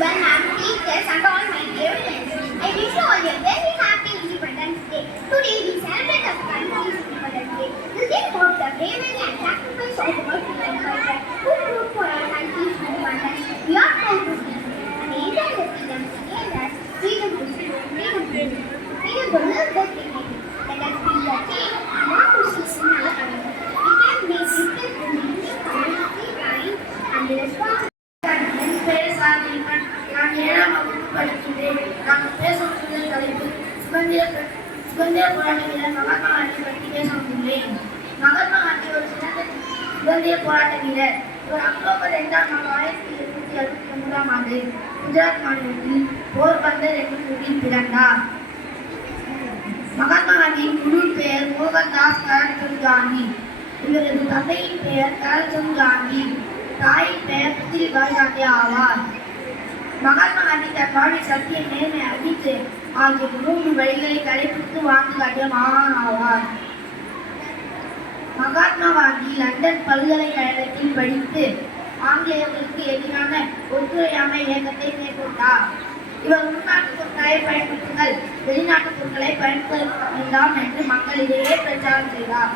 principal, ma'am, teachers, and all my dear friends. I wish you all a very happy Independence Day. Today we celebrate our country's Independence Day. The day marks the bravery and sacrifice of our freedom fighters who fought for our country's independence. We are proud to be and enjoy the freedom to gain us, freedom to speak, freedom to live, freedom to live with dignity. Let us be the change and not to seek in our country. We can make difference in the unique community kind and the responsibility. என் பெயர் சாதிமன். நான் 7ஆம் வகுப்பு படிக்கின்றேன். நான் பேசக்கூடிய தலைப்பு சுதந்திர போராட்ட வீரர் மகாத்மா காந்தி பற்றி பேச வந்துள்ளேன். மகாத்மா காந்தி ஒரு சிறந்த சுதந்திர போராட்ட வீரர். இவர் அக்டோபர் 2ஆம் நாள் 1869ஆம் ஆண்டு குஜராத் மாநிலத்தில் போர்பந்தர் என்னும் ஊரில் பிறந்தார். மகாத்மா காந்தியின் முழு பெயர் மோகன்தாஸ் கரம்சந்த் காந்தி. இவரது தந்தையின் பெயர் கரம்சந்த் காந்தி, தாயின் பெயர் புத்திரிபாய் காந்தி ஆவார். மகாத்மா காந்தி தன் வாழ்வில் சத்திய, நேர்மை, அகிம்சை ஆகிய 3 வழிகளை கடைபிடித்து வாழ்ந்து காட்டிய மகான் ஆவார். மகாத்மா காந்தி லண்டன் பல்கலைக்கழகத்தில் படித்து ஆங்கிலேயர்களுக்கு எதிரான ஒத்துழையாமை இயக்கத்தை மேற்கொண்டார். இவர் உள்நாட்டு பொருட்களை பயன்படுத்துங்கள், வெளிநாட்டு பொருட்களை பயன்படுத்த வேண்டாம் என்று மக்களிடையே பிரச்சாரம் செய்தார்.